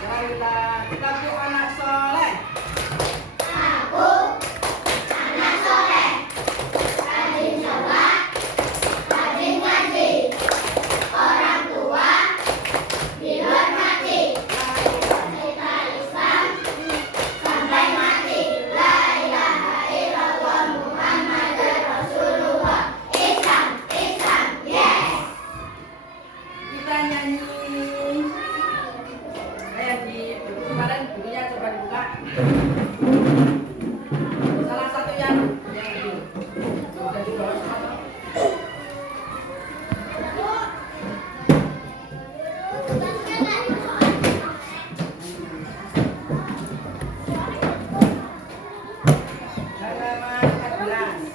Tapi anak soleh. Aku anak soleh, rajin sholat, rajin ngaji, orang tua dihormati, kita Islam sampai mati. La ilaha illallah Muhammadur Rasulullah. Islam, Islam, yes. Kita nyanyi kayak di kemarin bukunya coba dibuka. Salah satu yang udah di bawah sana. Halaman 14.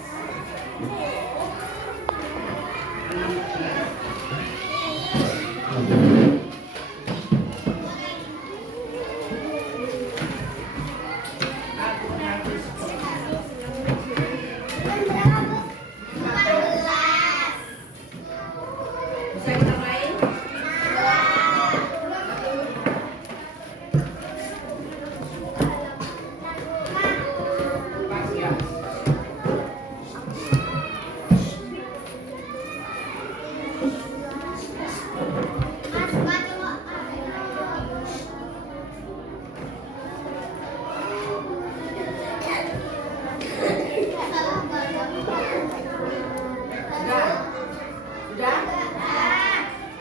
Aku habis. Bisa kita main? Pas ya. Sudah? Sudah?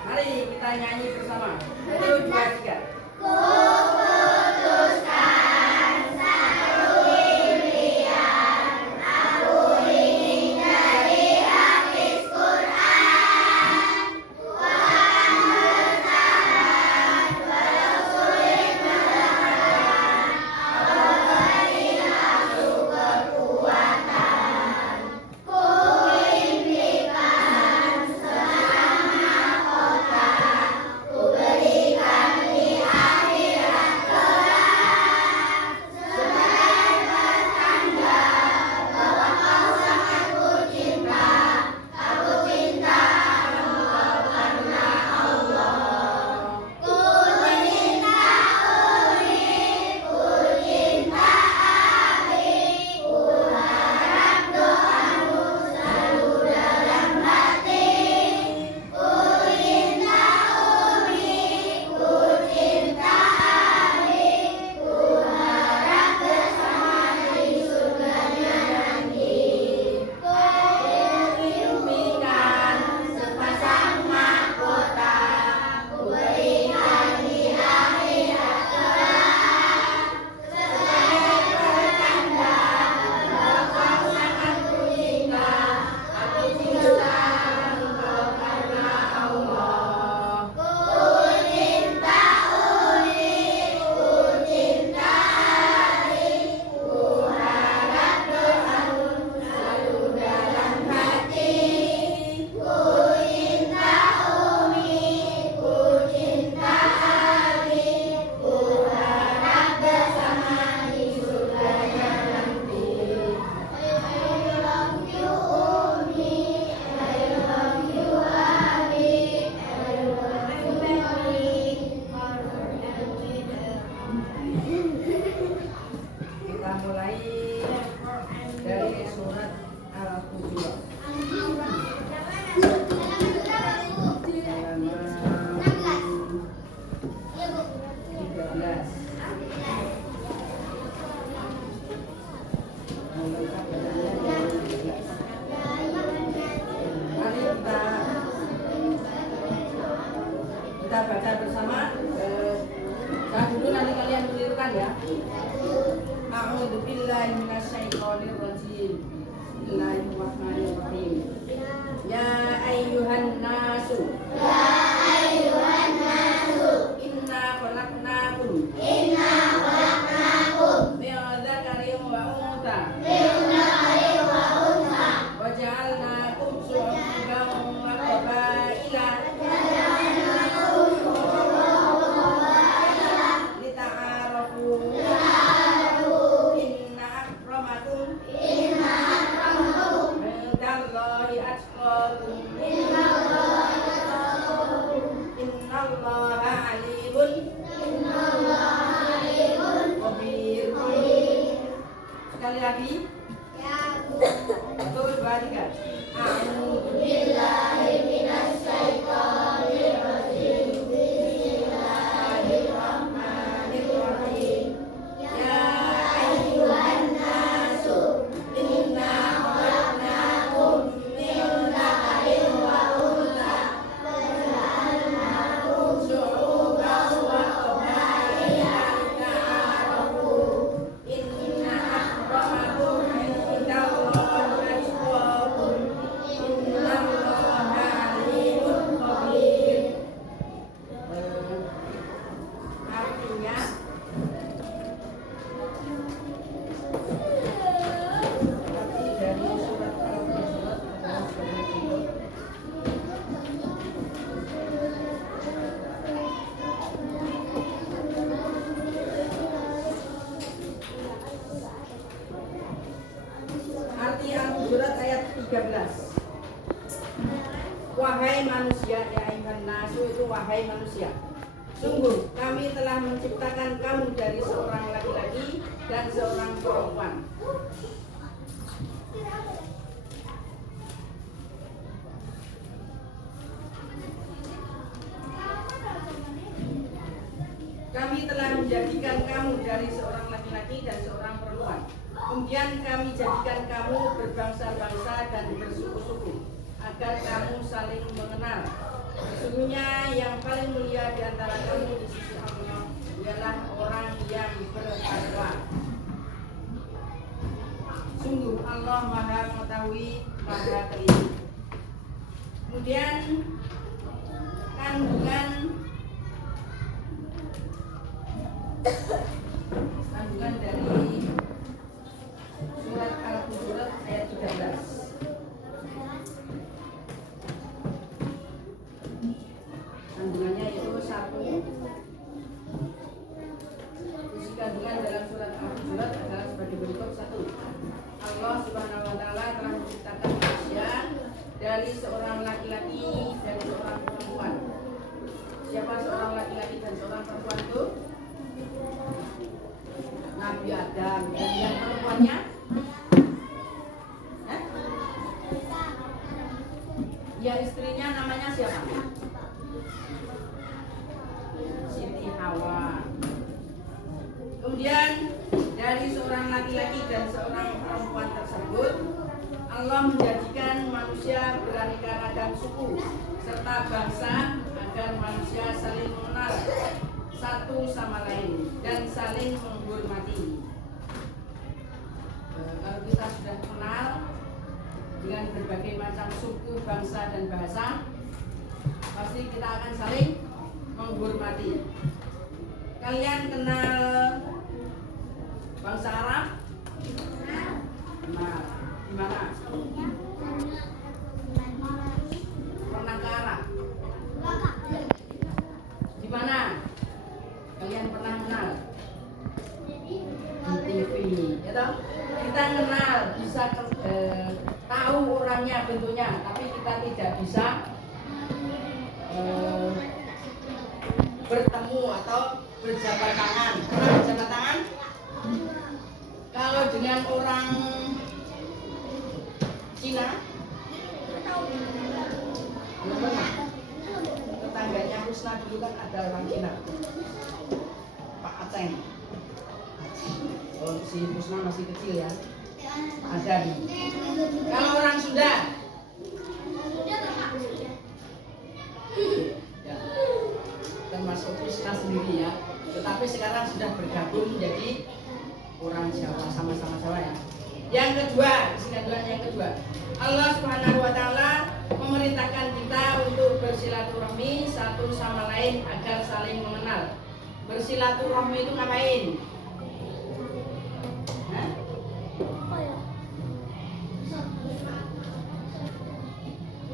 Mari kita nyanyi bersama. 1, 2, 3. Kuputuskan satu impian, aku ingin jadi hafiz Quran. Ku akan bertahan walau sulit melawan, Allah beri aku kekuatan. Ku impikan semangat mahkota, ku berikan di akhirat kelak. Sebagai pertanda bahwa kau sangat ku cinta, aku cinta engkau karena Allah. Ku cinta Umi, ku cinta Abi, ku harap doamu selalu dalam hati. Ku cinta Umi, ku cinta Abi, ku harap bersama di surganya nanti. Ku impikan sepasang mahkota, ku berikan di akhirat kelak. Sebagai pertanda bahwa kau sangat ku cinta, aku cinta engkau karena Allah. Ku cinta Umi, ku cinta Abi, ku harap doamu selalu dalam hati. Ku cinta Umi, ku cinta Abi, ku harap bersama di surganya nanti. I love you Umi, I love you Abi, I love you Kita mulai dari surat Al-Hujurat. Halaman 13. Mulai bacanya dari 13. Mari kita baca bersama. Saya dulu nanti kalian kelirukan ya. A'udzu billahi minasyaitonir rajim. Bismillahirrahmanirrahim. Ya ayyuhan nasu. Ya ayyuhan nasu, Inna khalaqnakum inna khalaqnakum min dzakarin wa untha min dzakarin wa untha wa ja'alnakum syu'uban wa qabaila lita'arafu. Inna akramakum inna akramakum indallahi atqakum. Innallaha alimun 13. Wahai manusia, ya ayuhan nasu, itu wahai manusia. Sungguh kami telah menciptakan kamu dari seorang laki-laki dan seorang perempuan. Kami telah menjadikan kamu dari seorang laki-laki dan seorang perempuan. Kemudian kami jadikan kamu berbangsa-bangsa dan bersuku-suku, agar kamu saling mengenal. Sesungguhnya yang paling mulia di antara kamu di sisi Allah ialah orang yang bertakwa. Sungguh Allah Maha Mengetahui, Maha Teliti. Kemudian kandungan dari surat Al-Hujurat ayat 13. Kandungannya itu 1. Isi kandungan dalam surat Al-Hujurat adalah sebagai berikut. 1. Allah Subhanahu wa taala telah menciptakan manusia dari seorang laki-laki dan seorang perempuan. Siapa seorang laki-laki dan seorang perempuan itu? Nabi Adam. Dan yang perempuannya? Ya, istrinya namanya siapa? Siti Hawa. Kemudian dari seorang laki-laki dan seorang perempuan tersebut, Allah menjadikan manusia beraneka ragam suku serta bangsa agar manusia saling mengenal satu sama lain dan saling menghormati. Kalau kita sudah kenal dengan berbagai macam suku, bangsa, dan bahasa, pasti kita akan saling menghormati. Kalian kenal bangsa Arab? Nah, di mana? Pernah ke Arab? Di mana? Kalian pernah kenal? Di TV, ya toh? Kita kenal, bisa tahu orangnya, bentuknya, tapi kita tidak bisa bertemu atau berjabat tangan. Pernah berjabat tangan? Kalau dengan orang Cina, belum pernah. Tetangganya Husna dulu kan ada orang Cina, Pak Aceng. Oh, si Husna masih kecil ya. Ada nih. Kalau orang Sunda, ya, termasuk Husna sendiri ya. Tetapi sekarang sudah bergabung menjadi orang Jawa, sama-sama Jawa ya. Yang kedua, kandungan yang kedua, Allah Subhanahu wa taala memerintahkan kita untuk bersilaturahmi satu sama lain agar saling mengenal. Bersilaturahmi itu ngapain? Hah?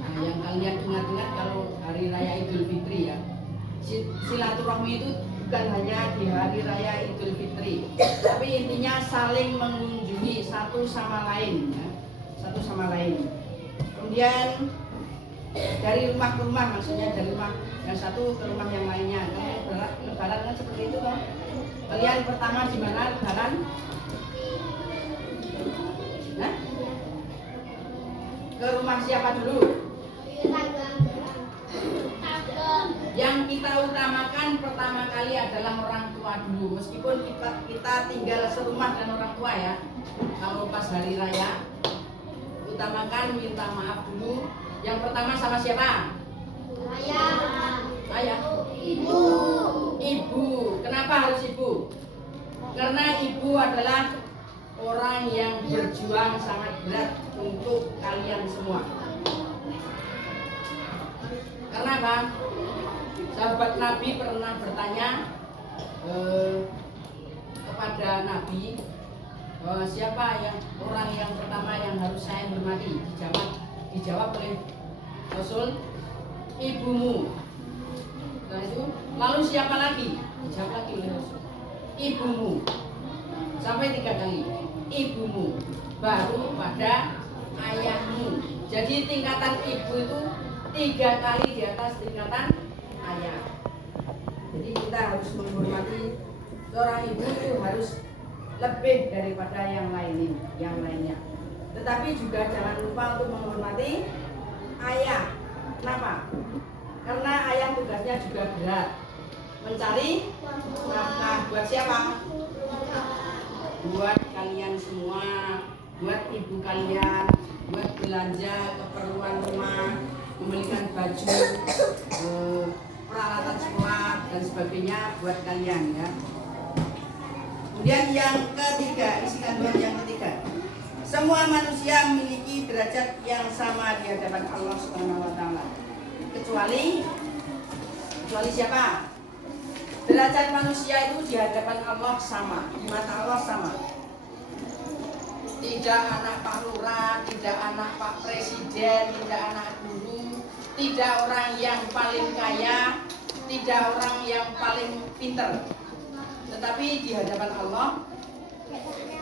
Nah, yang kalian ingat-ingat kalau hari raya Idul Fitri ya, silaturahmi itu bukan hanya di hari raya Idul Fitri, tapi intinya saling mengunjungi satu sama lain ya, satu sama lain. Kemudian dari rumah ke rumah, maksudnya dari rumah yang satu ke rumah yang lainnya. Kalau lebaran kan seperti itu toh. Kalian pertama di mana lebaran? Nah? Ke rumah siapa dulu? Yang kita utamakan pertama kali adalah orang tua dulu. Meskipun kita tinggal serumah dengan orang tua ya. Kalau pas hari raya, utamakan minta maaf dulu. Yang pertama sama siapa? Ayah. Ibu. Kenapa harus ibu? Karena ibu adalah orang yang berjuang sangat berat untuk kalian semua. Karena apa? Sahabat Nabi pernah bertanya kepada Nabi, siapa yang orang yang pertama yang harus saya hormati? Dijawab oleh Rasul, ibumu. Setelah itu, lalu siapa lagi? Dijawab lagi oleh Rasul, ibumu. Sampai 3 kali, ibumu. Baru pada ayahmu. Jadi tingkatan ibu itu 3 kali di atas tingkatan ayah. Jadi kita harus menghormati seorang ibu itu harus lebih daripada yang lainnya. Tetapi juga jangan lupa untuk menghormati ayah. Kenapa? Karena ayah tugasnya juga berat, mencari nafkah buat siapa? Buat kalian semua, buat ibu kalian, buat belanja keperluan rumah, membelikan baju, peralatan sekolah dan sebagainya buat kalian ya. Kemudian yang ketiga, isi kandungan yang ketiga, semua manusia memiliki derajat yang sama di hadapan Allah Subhanahu wa taala. Kecuali siapa? Derajat manusia itu di hadapan Allah sama, di mata Allah sama. Tidak anak Pak Lurah, tidak anak Pak Presiden, tidak anak guru, tidak orang yang paling kaya, tidak orang yang paling pinter. Tetapi di hadapan Allah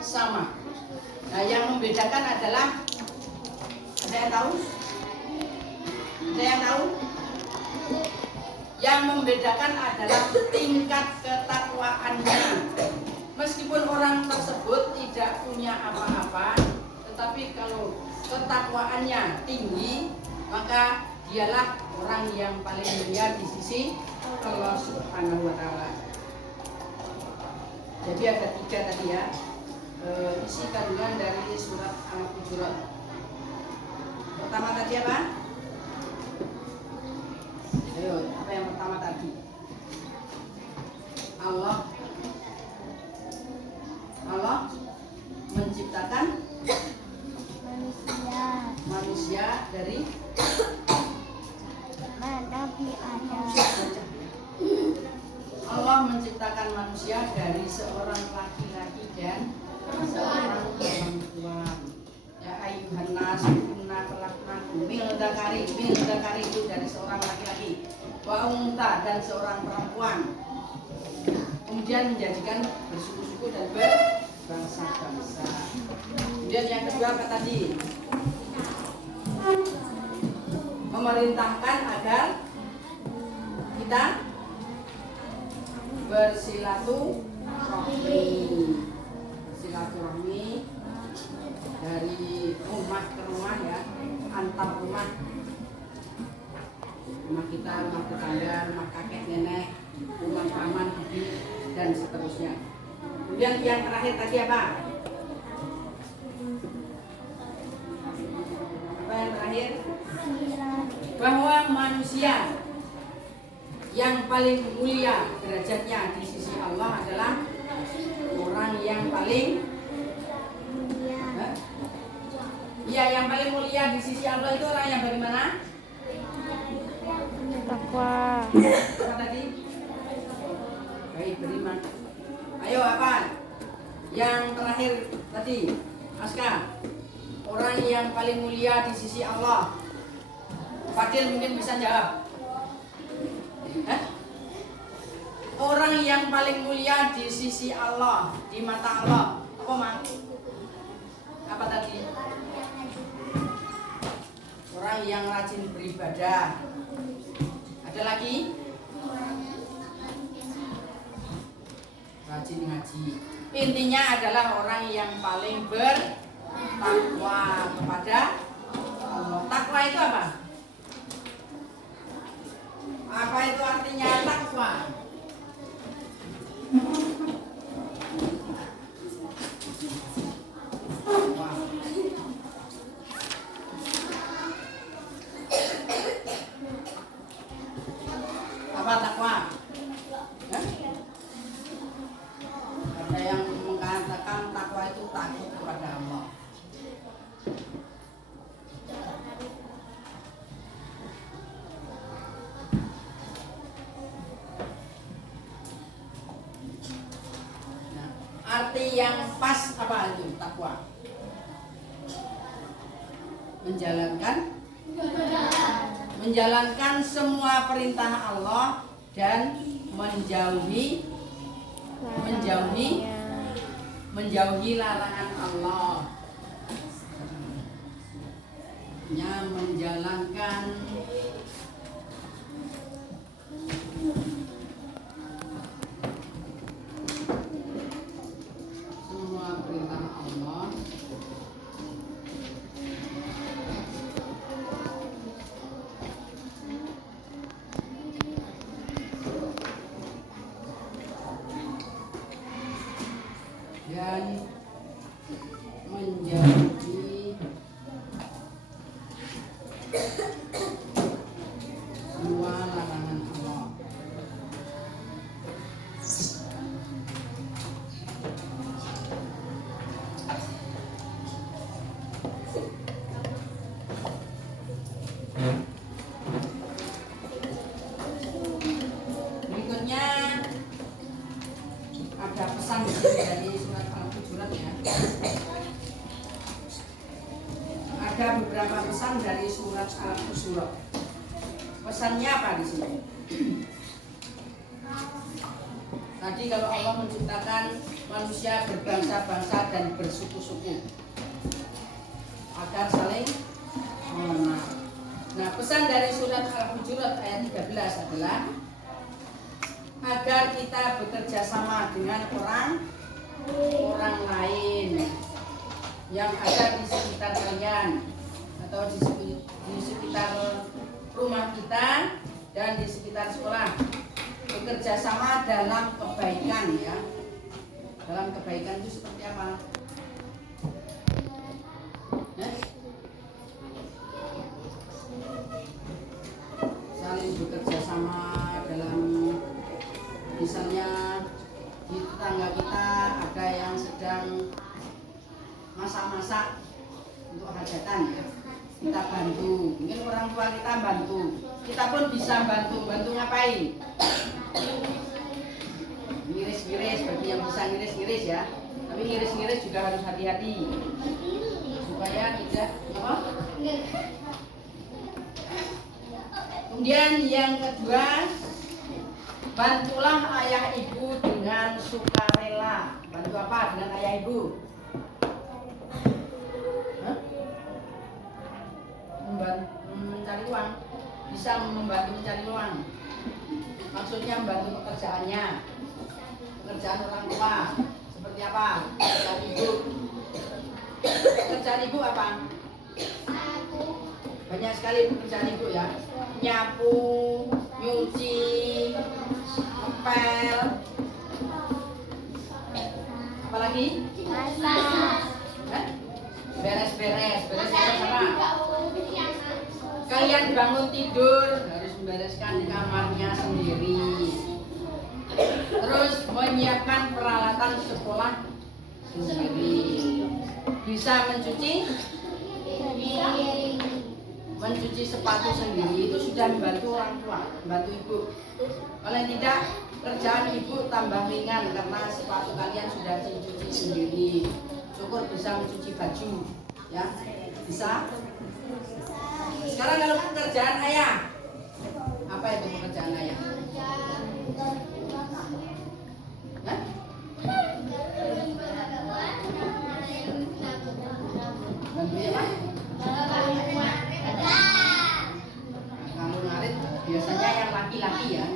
sama. Nah, yang membedakan adalah, ada yang tahu? Ada yang tahu? Yang membedakan adalah tingkat ketakwaannya. Meskipun orang tersebut tidak punya apa-apa, tetapi kalau ketakwaannya tinggi, maka dialah orang yang paling mulia di sisi Allah Subhanahu wa taala. Jadi ada 3 tadi ya. Isi kandungan dari surat Al-Hujurat. Pertama tadi apa? Ayo, apa yang pertama tadi? Allah menciptakan manusia dari Nabi Adam. Allah menciptakan manusia dari seorang laki-laki dan seorang perempuan. Ya ayyuhan nas inna khalaqnakum min dzakari itu dari seorang laki-laki, wa unta dan seorang perempuan. Kemudian menjadikan bersuku-suku dan berbangsa-bangsa. Kemudian yang kedua apa tadi? Memerintahkan agar kita bersilaturahmi dari rumah ke rumah ya, antar rumah kita, rumah tetangga, rumah kakek nenek, rumah paman, bibi dan seterusnya. Kemudian yang terakhir tadi apa? Apa yang terakhir? Bahwa manusia yang paling mulia derajatnya di sisi Allah adalah orang yang paling yang paling mulia di sisi Allah itu orang yang bagaimana? Takwa. Apa tadi? Baik, beriman. Ayo apa? Yang terakhir tadi, Aska. Orang yang paling mulia di sisi Allah. Fadil mungkin bisa jawab. Orang yang paling mulia di sisi Allah, di mata Allah, apa mak? Apa tadi? Orang yang rajin beribadah. Ada lagi? Rajin ngaji. Intinya adalah orang yang paling bertakwa kepada Allah. Takwa itu apa? Apa itu artinya takwa? Apa takwa? Ada yang mengatakan takwa itu takut kepada Allah. Arti yang pas apa itu takwa? Menjalankan semua perintah Allah dan menjauhi larangan Allah. menjalankan semua perintah Allah dan menjauhi semua larangan Allah. Berikutnya ada pesan dari surat Al-Hujurat ya. Ada beberapa pesan dari surat Al-Hujurat. Pesannya apa di sini? Tadi kalau Allah menciptakan manusia berbangsa-bangsa dan bersuku-suku agar saling mengenal. Nah, pesan dari surat Al-Hujurat ayat 13 adalah agar kita bekerja sama dengan orang lain yang ada di sekitar kalian atau di sekitar rumah kita dan di sekitar sekolah. Bekerja sama dalam kebaikan ya. Dalam kebaikan itu seperti apa? Saling bekerja sama dalam, misalnya di tetangga kita ada yang sedang masak-masak untuk hajatan ya, kita bantu. Mungkin orang tua kita bantu, kita pun bisa bantu ngapain? Ngiris-ngiris, bagi yang bisa ngiris-ngiris ya. Tapi ngiris-ngiris juga harus hati-hati supaya tidak apa? Kemudian yang kedua, bantulah ayah ibu dengan sukarela. Bantu apa dengan ayah ibu? Mencari uang. Bisa membantu mencari uang. Maksudnya membantu pekerjaannya. Pekerjaan orang tua. Seperti apa? Pekerjaan ibu. Pekerjaan ibu apa? Banyak sekali pekerjaan ibu ya. Nyapu, nyuci, ngepel, apalagi? Beres-beres apa? Kalian bangun tidur harus membereskan kamarnya sendiri. Terus menyiapkan peralatan sekolah sendiri. Bisa mencuci sepatu sendiri, itu sudah membantu orang tua, membantu ibu. Kalau tidak, kerjaan ibu tambah ringan karena sepatu kalian sudah dicuci sendiri. Syukur bisa mencuci baju, ya bisa. Sekarang kalau pekerjaan ayah, apa itu pekerjaan ayah? Bantu apa? Kalau ngarit biasanya yang laki-laki ya,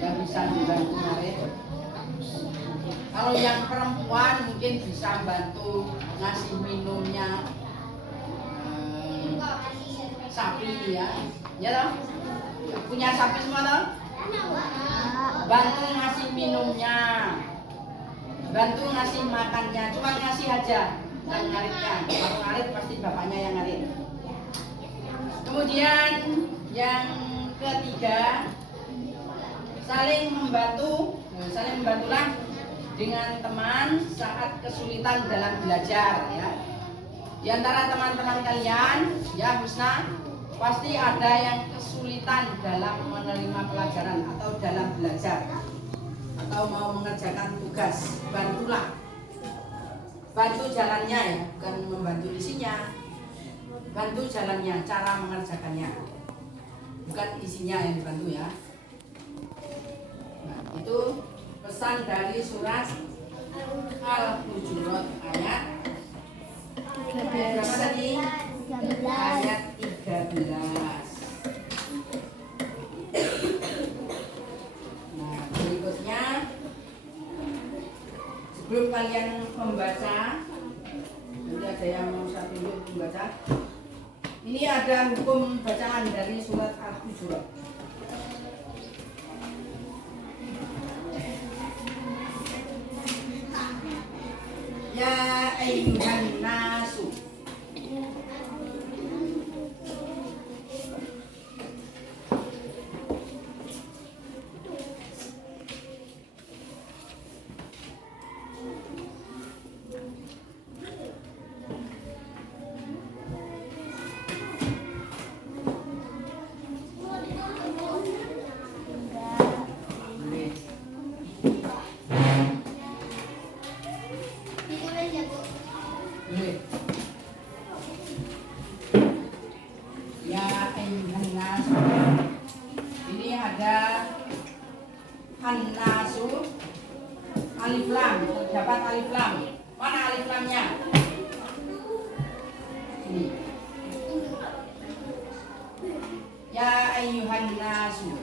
yang bisa membantu ngarit. Kalau yang perempuan mungkin bisa bantu ngasih minumnya sapi ya, ya toh? Punya sapi semua toh? Bantu ngasih minumnya, bantu ngasih makannya, cuma ngasih aja, jangan ngaritkan. Kalau ngarit pasti bapaknya yang ngarit. Kemudian yang ketiga, saling membantu. Saling membantulah dengan teman saat kesulitan dalam belajar ya. Di antara teman-teman kalian ya Husna, pasti ada yang kesulitan dalam menerima pelajaran atau dalam belajar atau mau mengerjakan tugas. Bantulah, bantu jalannya ya, bukan membantu isinya. Bantu jalannya, cara mengerjakannya, bukan isinya yang dibantu ya. Nah, itu pesan dari surat Al-Hujurat ayat berapa tadi? Ayat 13. Belum kalian membaca, nanti ada yang mau saya tunjuk membaca. Ini ada hukum bacaan dari surat Al-Hujurat. Ya ayyuhan nasu. Boleh. Ya ayyuhan nasu. Ini ada an-nasu, alif lam, terdapat alif lam. Mana alif lamnya? Ini. Ya ayyuhan nasu.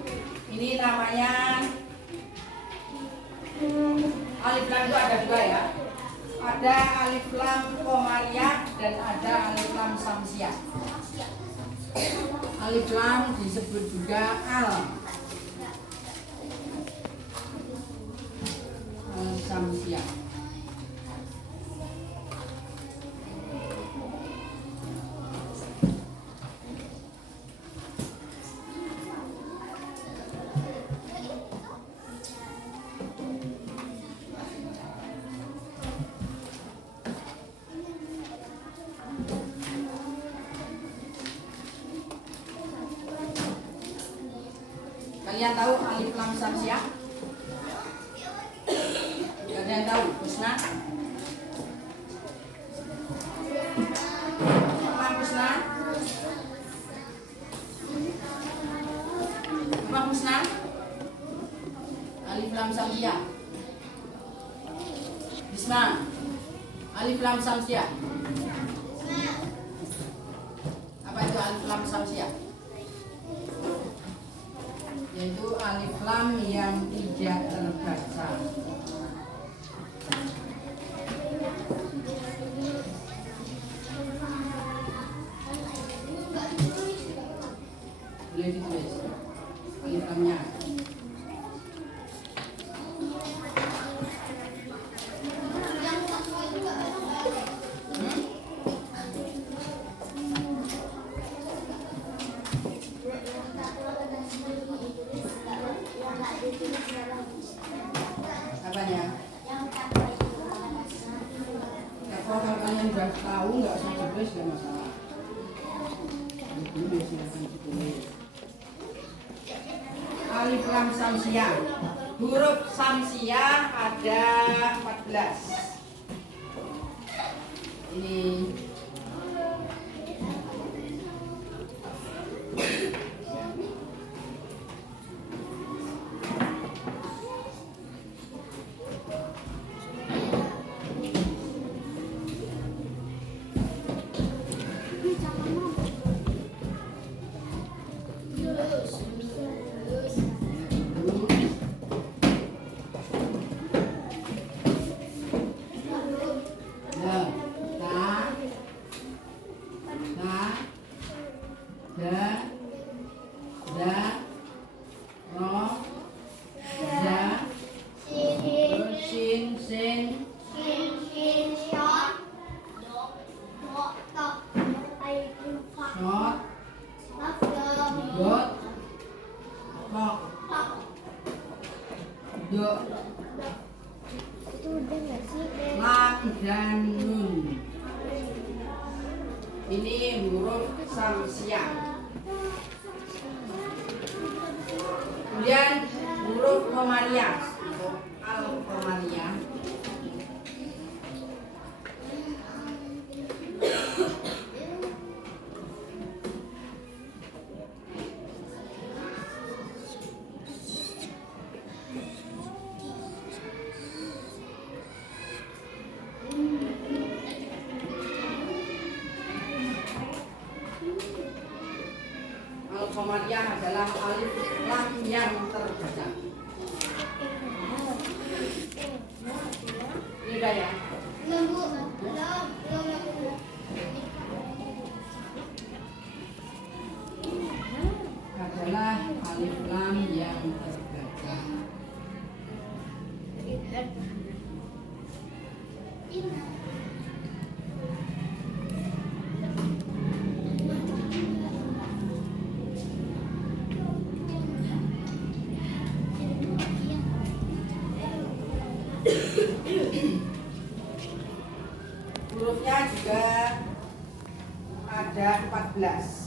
Ini namanya alif lam itu ada dua ya. Ada alif lam qamariyah dan ada alif lam samsiyah. Alif lam disebut juga al-samsiyah. Kalian tahu alif lam samsiyah? Gak ada yang tahu? Husna? Apa Husna? Apa Husna? Alif lam samsiyah. Bisma. Alif lam samsiyah. Apa itu alif lam samsiyah? Yaitu alif lam yang tidak terbaca. Boleh ditulis alif lamnya. Apanya? Ya, kalau kalian sudah tahu nggak usah tulis, nggak masalah. Ditulis, silakan ditulis. Alif lam samsiyah. Huruf samsiyah ada 14. Ini lam dan nun. Ini huruf samsiyah. Kemudian huruf qamariyah atau al-qamariyah. Al-qamariyah adalah alif lam yang terbaca. Ini Sudah ya? Belum, Bu. Belum. Adalah alif lam yang terbaca. Hurufnya juga ada 14.